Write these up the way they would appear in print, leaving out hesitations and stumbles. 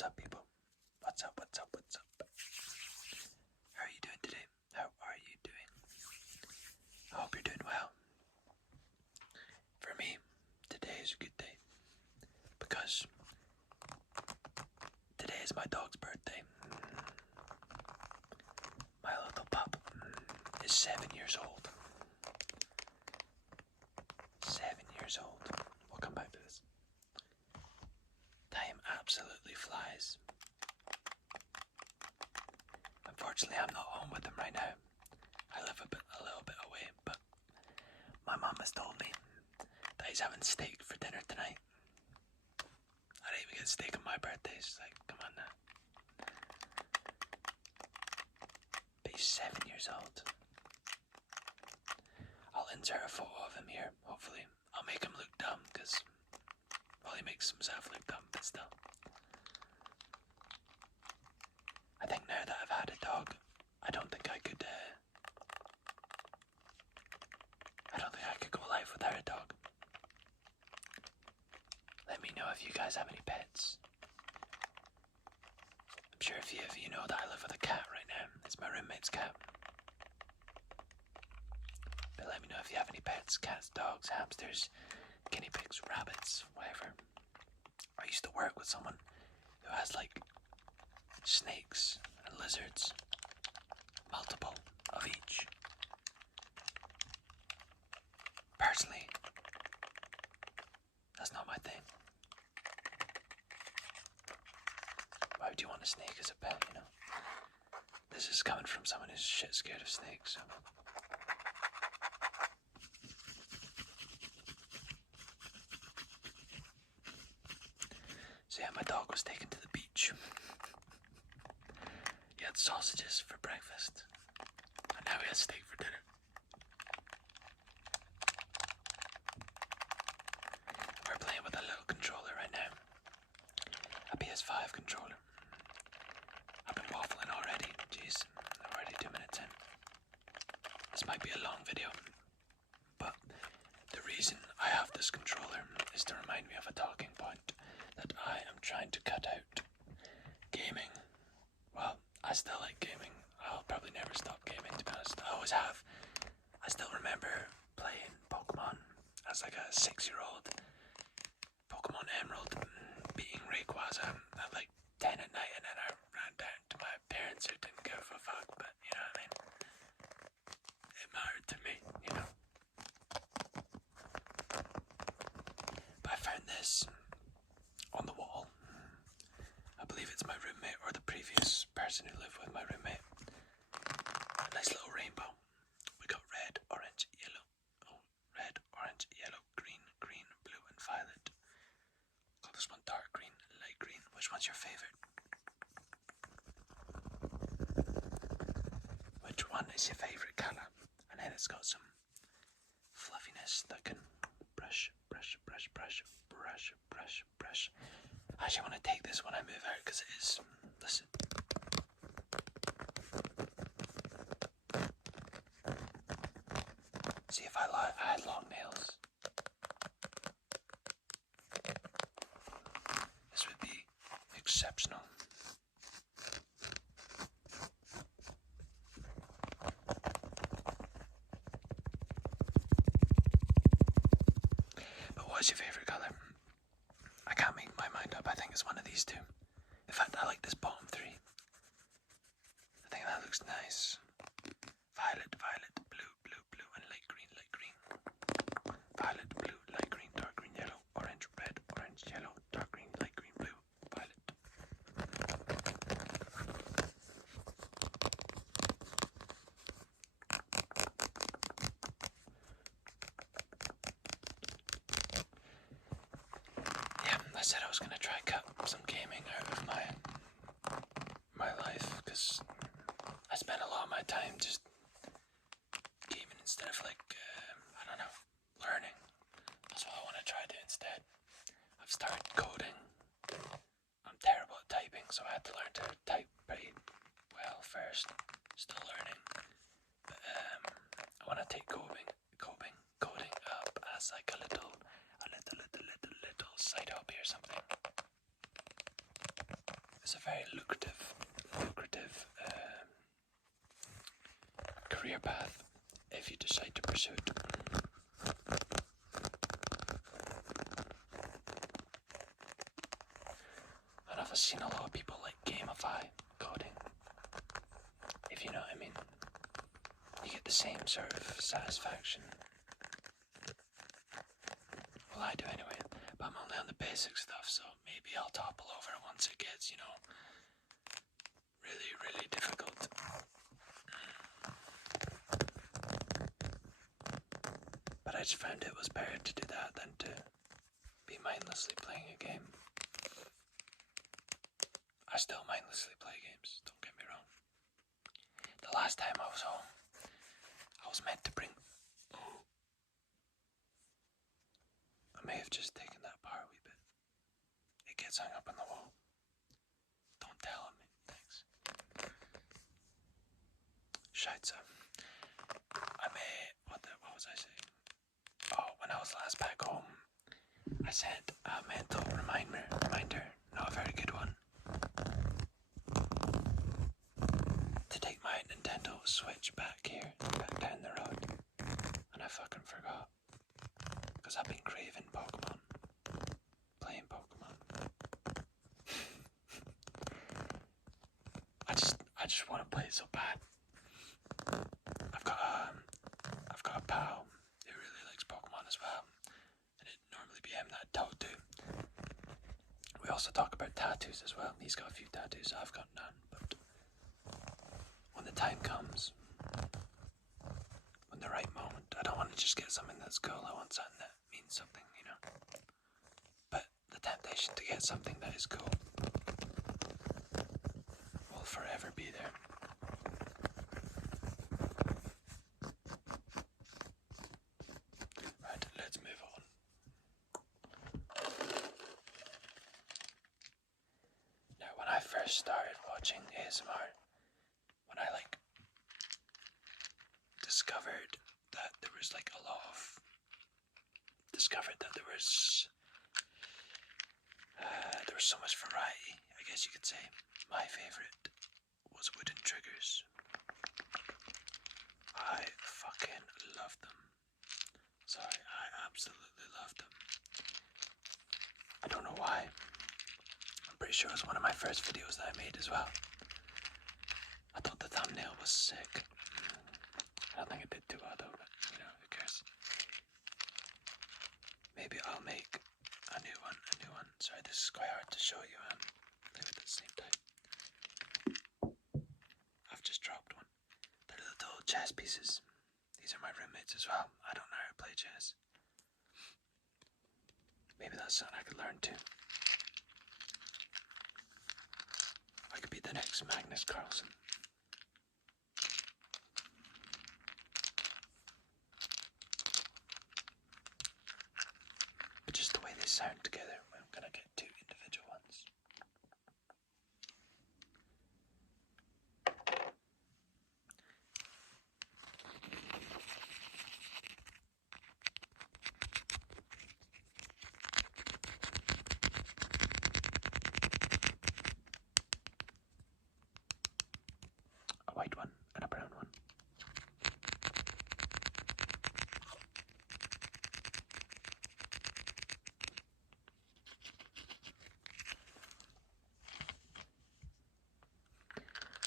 What's up, people? What's up? What's up? What's up? How are you doing today? How are you doing? I hope you're doing well. For me, today is a good day because today is my dog's birthday. My little pup is 7 years old. 7 years old. We'll come back to this. Time absolutely flies. Unfortunately, I'm not home with him right now. I live a little bit away, but my mum has told me that he's having steak for dinner tonight. I didn't even get steak on my birthday. She's like, come on now. But he's 7 years old. I'll insert a photo of him here, hopefully. I'll make him look dumb, because, well, he makes himself look dumb, but still. I think now that I've had a dog, I don't think I could go life without a dog. Let me know if you guys have any pets. I'm sure a few of you know that I live with a cat right now. It's my roommate's cat. But let me know if you have any pets, cats, dogs, hamsters, guinea pigs, rabbits, whatever. I used to work with someone who has like snakes and lizards, multiple of each. Personally, that's not my thing. Why would you want a snake as a pet, you know? This is coming from someone who's shit scared of snakes, so. So yeah, my dog was taken to the beach. He had sausages for breakfast, and now he has steak for dinner. We're playing with a little controller right now, a Ps5 controller. I've been waffling already, jeez, I'm already 2 minutes in. This might be a long video, but the reason I have this controller is to remind me of a talking point that I am trying to cut out. Gaming. Well, I still like gaming. I'll probably never stop gaming, to be honest. I always have. I still remember playing Pokemon as like a 6-year-old. Pokemon Emerald, beating Rayquaza at like 10 at night, and then I ran down to my parents who didn't give a fuck, but you know what I mean? It mattered to me, you know? But I found this on the wall. I believe it's my roommate or the previous person who lived with my roommate. A nice little rainbow. We got red, orange, yellow. Oh, red, orange, yellow, green, green, blue, and violet. Call this one dark green, light green. Which one's your favorite? Which one is your favorite color? And then it's got some fluffiness that can brush, brush, brush, brush, brush, brush, brush. I actually want to take this when I move out because it is. Listen. See, if I had long nails, this would be exceptional. But what's your favorite color? I can't make my mind up. I think it's one of these two. In fact, I like this bottom three. I think that looks nice. Violet, violet, blue, blue, blue, and light green, light green. Violet, blue, light green, dark green, yellow, orange, red, orange, yellow, dark green, light green, blue, violet. Yeah, I said I was gonna try cut some gaming out of my life, because I spend a lot of my time just gaming instead of like, I don't know, learning. That's what I want to try to do instead. I've started coding. I'm terrible at typing, so I had to learn to type pretty well first. Still learning. But I want to take coding up as like a little side hobby or something. It's a very lucrative career path if you decide to pursue it. And I've seen a lot of people like gamify coding, if you know what I mean. You get the same sort of satisfaction. Well, I do anyway, but I'm only on the basic stuff, so maybe I'll topple over once it gets, really, really difficult. But I just found it was better to do that than to be mindlessly playing a game. I still mindlessly play games, don't get me wrong. The last time I was home, I was meant to bring... I may have just taken that apart a wee bit. It gets hung up on the wall. Don't tell him, thanks. Shite, what was I saying? Oh, when I was last back home, I sent a mental reminder, not a very good one, to take my Nintendo Switch back down the road, and I fucking forgot, because I've been craving Pokemon, playing Pokemon. I just want to play it so bad. I've got a pal who really likes Pokemon as well, and it'd normally be him that I'd talk to. We also talk about tattoos as well. He's got a few tattoos, I've got none, but when the time comes, when the right moment, I don't want to just get something that's cool, I want something that means something, But the temptation to get something that is cool will forever be there. Right, let's move on. Now, when I first started watching ASMR, when I discovered that there was so much variety, I guess you could say. My favorite was wooden triggers. I fucking love them. Sorry, I absolutely love them. I don't know why. I'm pretty sure it was one of my first videos that I made as well. I thought the thumbnail was sick. I don't think it did too well though, but who cares? Maybe I'll make a new one. Sorry, this is quite hard to show you and live at the same time. I've just dropped one. They're little chess pieces. These are my roommates as well. I don't know how to play chess. Maybe that's something I could learn too. I could be the next Magnus Carlsen. But just the way they sound together, I'm gonna get two individual ones. A white one and a brown one.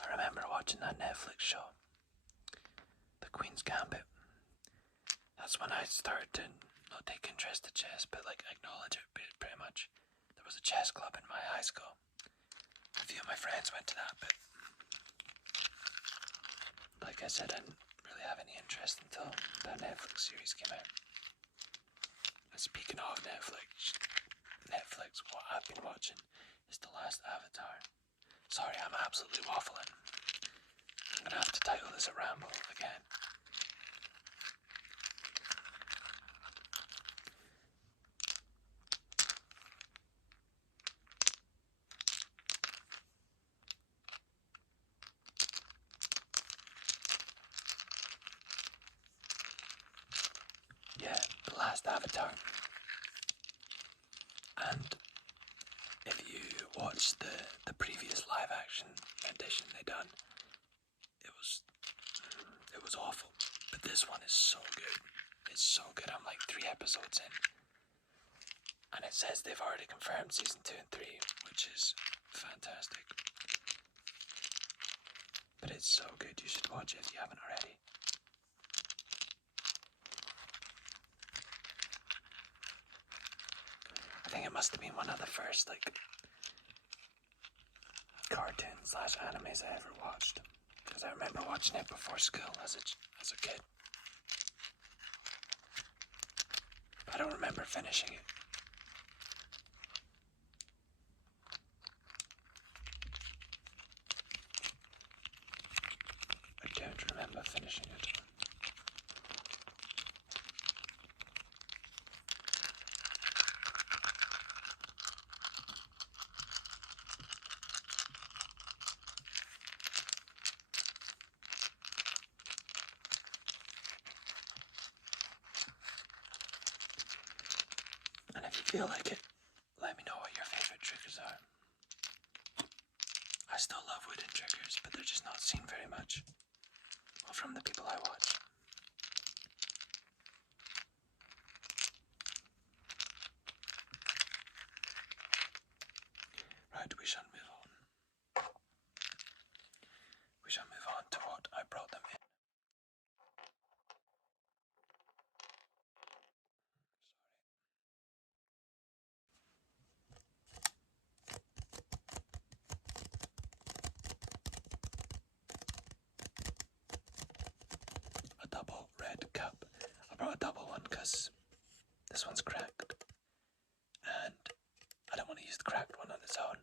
I remember watching that Netflix show, The Queen's Gambit. That's when I started to not take interest in chess, but acknowledge it pretty much. There was a chess club in my high school. A few of my friends went to that, but like I said, I didn't really have any interest until that Netflix series came out. And speaking of Netflix, what I've been watching is The Last Avatar. Sorry, I'm absolutely waffling. I'm gonna have to title this a ramble again. Yeah, The Last Avatar. And if you watch watched the previous live action edition they done, it was awful. But this one is so good. It's so good. I'm like 3 episodes in. And it says they've already confirmed season 2 and 3, which is fantastic. But it's so good, you should watch it if you haven't already. I think it must have been one of the first, like, cartoons / animes I ever watched. Because I remember watching it before school as a kid. I don't remember finishing it. I don't remember finishing it. And if you feel like it, let me know what your favourite triggers are. I still love wooden triggers, but they're just not seen very much. Well, from the people I watch. Right, we shall move on. We shall move on to what I brought them in. A double red cup. I brought a double one because this one's cracked. And I don't want to use the cracked one on its own.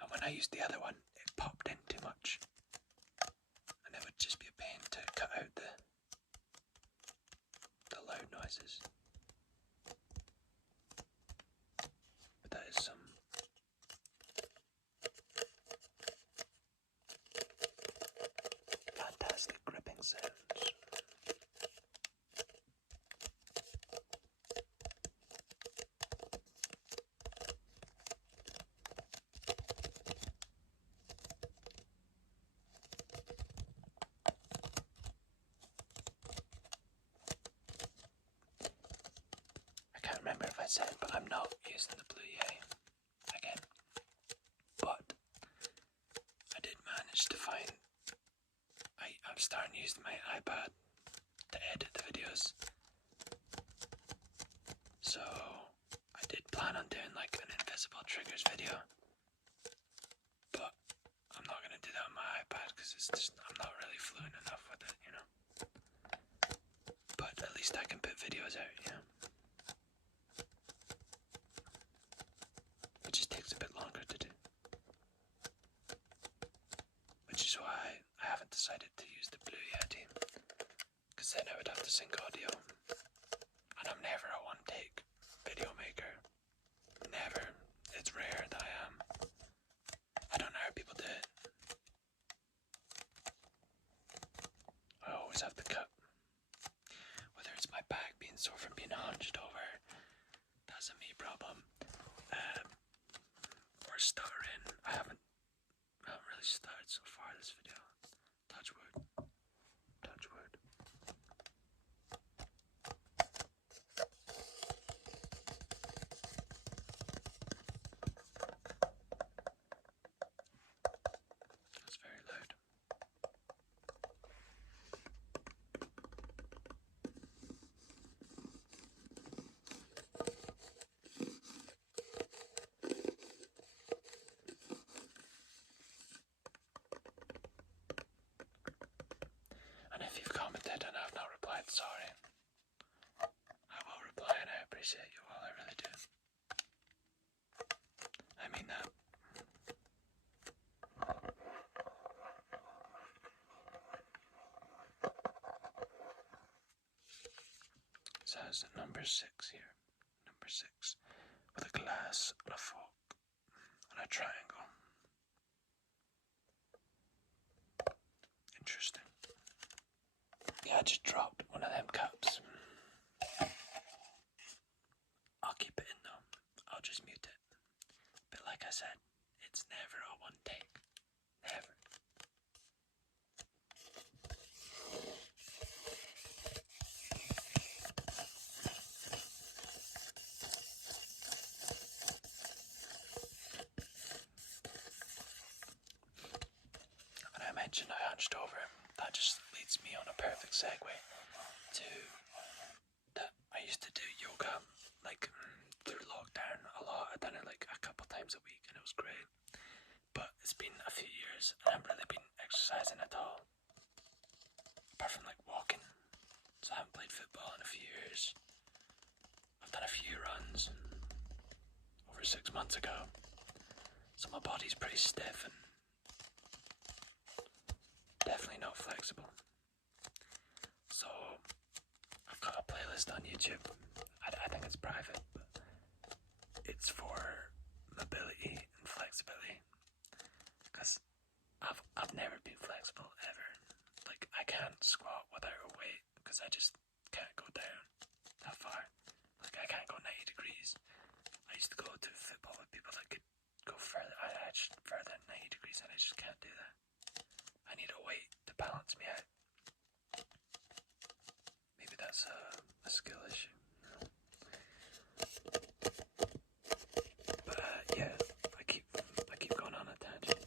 And when I used the other one, it popped in too much. And it would just be a pain to cut out the loud noises. But that is some fantastic gripping sounds. I can't remember if I said, but I'm not using the Blue Yeti again. But I did manage to find. I'm starting using my iPad to edit the videos. So I did plan on doing like an invisible triggers video, but I'm not gonna do that on my iPad because I'm not really fluent enough with it, you know. But at least I can put videos out, you know. It just takes a bit longer to do. Which is why I haven't decided to use the Blue Yeti, because then I would have to sync audio. And I'm never a one-take video maker. Never. It's rare that I am. I don't know how people do it. I always have the cut. Whether it's my back being sore from being hunched over, that's a me problem. Or stuttering. I haven't really stuttered so far this video. Touch wood. Touch wood. That's very loud. And if you've commented and I've not replied, sorry. I will reply and I appreciate you all, I really do. I mean that. It says number 6 here. Number 6. With a glass and a fork and a triangle. Interesting. Yeah, I just dropped one of them cups. I'll keep it in though. I'll just mute it. A bit like I said, it's never a one take. Never. When I mentioned I hunched over, that just leads me on a perfect segue to that I used to do yoga like through lockdown a lot. I done it like a couple times a week and it was great. But it's been a few years and I haven't really been exercising at all. Apart from like walking. So I haven't played football in a few years. I've done a few runs over 6 months ago. So my body's pretty stiff and definitely not flexible. So I've got a playlist on YouTube. I think it's private, but it's for mobility and flexibility. Because I've never been flexible ever. Like I can't squat without a weight because I just can't go down that far. Like I can't go 90 degrees. I used to go to football with people that could go further. I just further than 90 degrees and I just can't do that. I need a weight to balance me out. Maybe that's a skill issue. But yeah, I keep going on a tangent.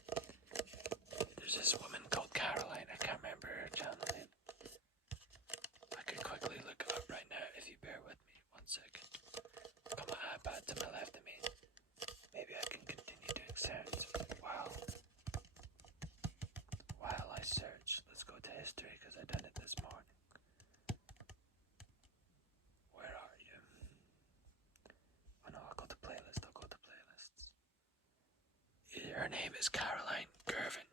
There's this woman called Caroline. I can't remember her channel name. I could quickly look it up right now if you bear with me. 1 second. I've got my iPad to my left of me. Maybe I can continue doing sounds while I search. Let's go to history because I done it this morning. Where are you? Oh no, I'll go to playlists. Her name is Caroline Gervin.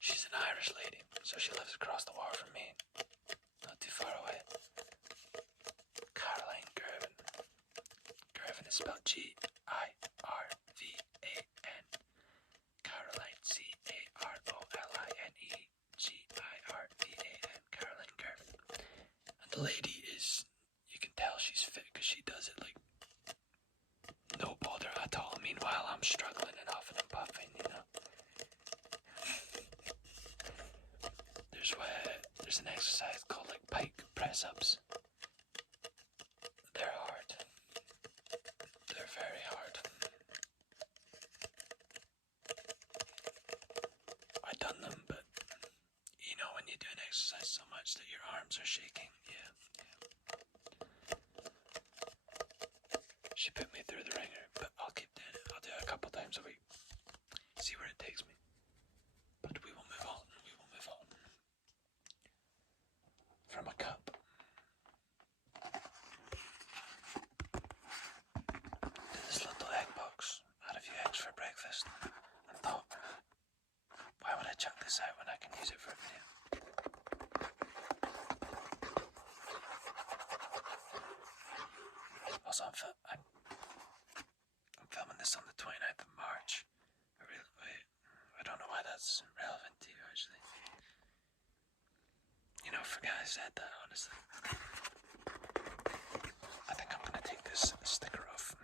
She's an Irish lady, so she lives across the water from me. Not too far away. Caroline Gervin. Gervin is spelled G-I-R-V-A-N. Caroline, C-A-R-O-L-I-N-E, G-I-R-V-A-N. Caroline Gervin. And the lady is, you can tell she's fit because she does it like no bother at all. Meanwhile, I'm struggling and huffing and puffing, you know. There's an exercise called like pike press-ups. They're hard. They're very hard. I've done them, but you know when you do an exercise so much that your arms are shaking, yeah. She put me through the ringer, but I'll keep doing it. I'll do it a couple times a week. See where it takes me. But we will move on. From a cup. To this little egg box. Had a few eggs for breakfast. And thought, why would I chuck this out when I can use it for a video? Also, I'm filming this on the 29th of March. I don't know why that's relevant to you, actually. You know, forget I said that, honestly. I think I'm gonna take this sticker off.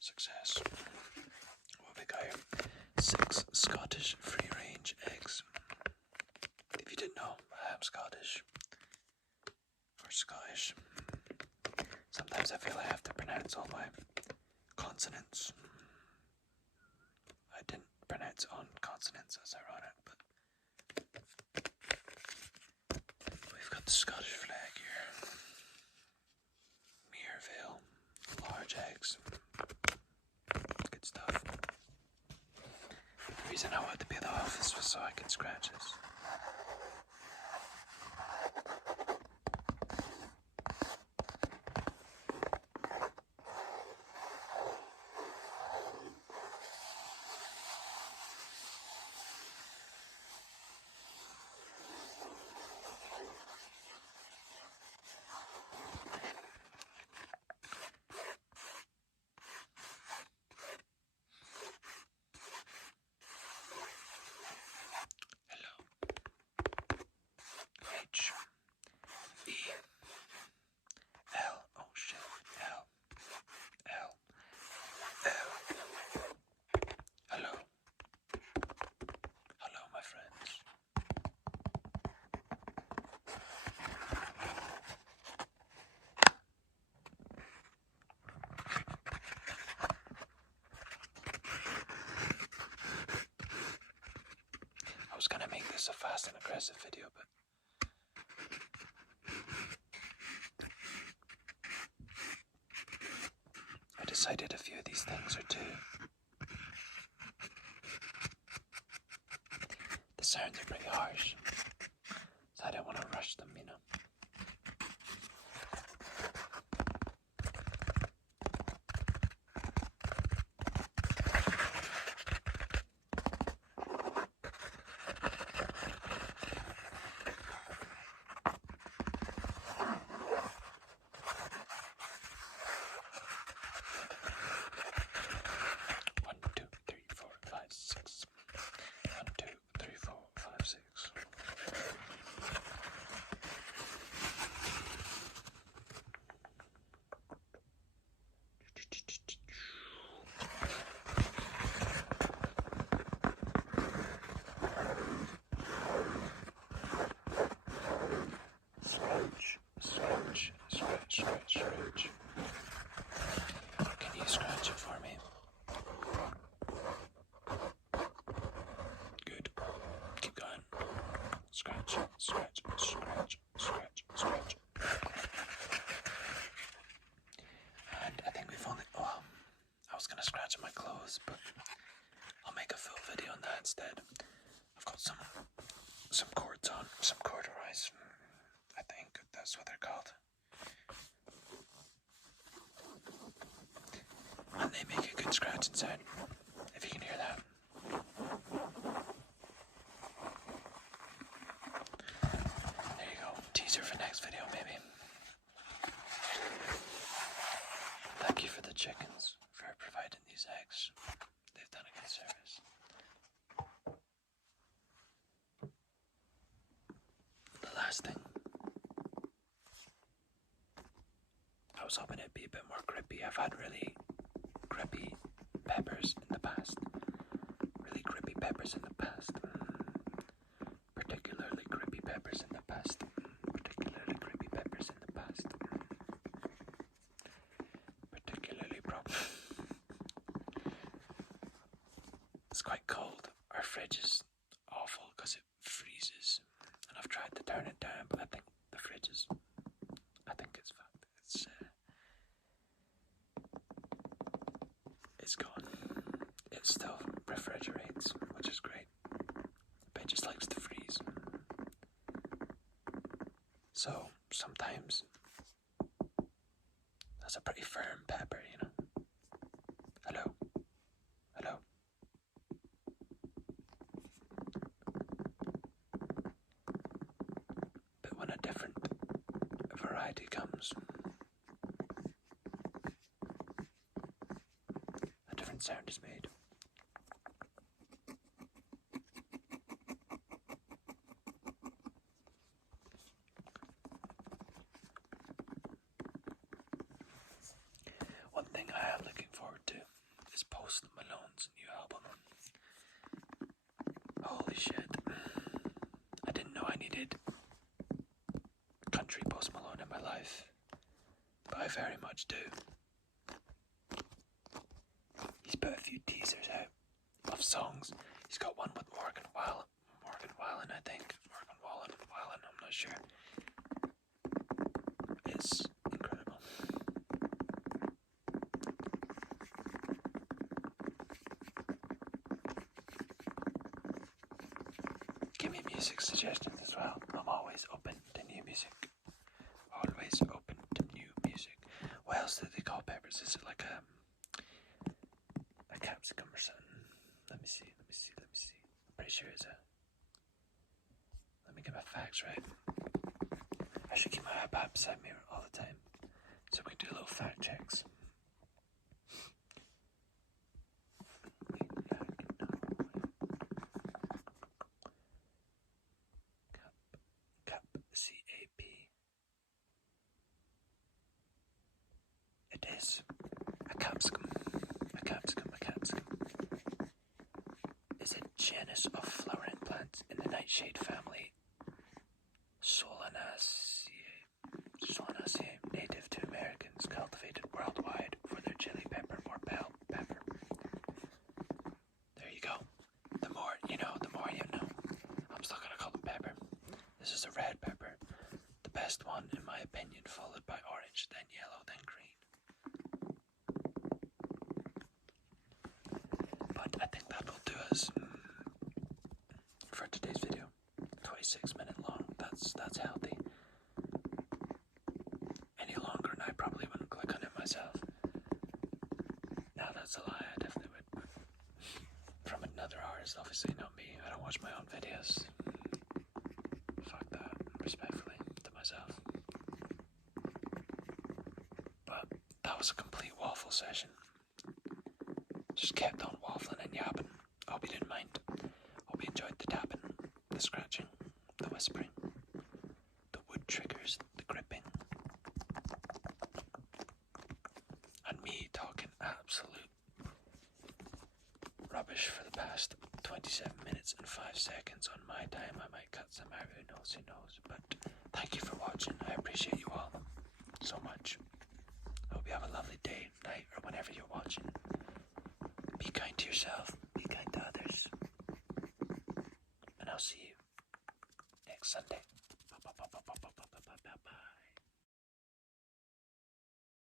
Success. What we got here? 6 Scottish free-range eggs. If you didn't know, I am Scottish. Or Scottish. Sometimes I feel I have to pronounce all my consonants. I didn't pronounce on consonants, that's ironic, but we've got the Scottish flag here. Muirvale. Large eggs. Good stuff. The reason I wanted to be at the office was so I could scratch this. I did a few of these things or two. The sounds are pretty harsh, so I don't want to rush them, you know. Scratch. Can you scratch it for me? Good. Keep going. Scratch. And I think we've only... Oh, I was going to scratch on my clothes, but I'll make a full video on that instead. I've got some cords on, some corduroys. I think that's what they're called. And they make a good scratching sound, if you can hear that. There you go, teaser for next video maybe. Thank you for the chickens for providing these eggs. They've done a good service. The last thing. I was hoping it'd be a bit more grippy. I've had really grippy peppers in the past. Particularly grippy peppers in the past. Particularly probably. It's quite cold. Our fridge is awful because it freezes. And I've tried to turn it down, but I think the fridge is... I think it's fucked. It's gone. It still refrigerates, which is great. But it just likes to freeze. So sometimes that's a pretty firm pepper, you know. Hello. But when a different variety comes, a different sound is made. One thing I am looking forward to is Post Malone's new album. Holy shit. I didn't know I needed country Post Malone in my life, but I very much do. He's put a few teasers out of songs. He's got one with Morgan Wallen, I think. Morgan Wallen, I'm not sure. It's incredible. Give me music suggestions as well. I'm always open to new music. What else do they call peppers? Is it like a capsicum or something? Let me see. I'm pretty sure it's a... Let me get my facts right. I should keep my iPad beside me all the time, so we can do little fact checks. C-A-P. It is a capsicum. Is a genus of flowering plants in the nightshade family Solanaceae, native to Americans, cultivated worldwide for their chili pepper or bell pepper. There you go. The more you know, the more you know. I'm still gonna call them pepper. This is a red pepper, the best one in my opinion, followed by orange, then yellow, then green. was for today's video. 26-minute long. That's healthy. Any longer and I probably wouldn't click on it myself. Now that's a lie, I definitely would. From another artist, obviously not me. I don't watch my own videos. Fuck that, respectfully to myself. But that was a complete waffle session. Just kept on waffling and yapping. Hope you didn't mind. Hope you enjoyed the tapping, the scratching, the whispering, the wood triggers, the gripping, and me talking absolute rubbish for the past 27 minutes and 5 seconds on my time. I might cut some out, who knows. But thank you for watching. I appreciate you all so much. I hope you have a lovely day, night, or whenever you're watching. Be kind to yourself, be kind to others, and I'll see you next Sunday. Bye.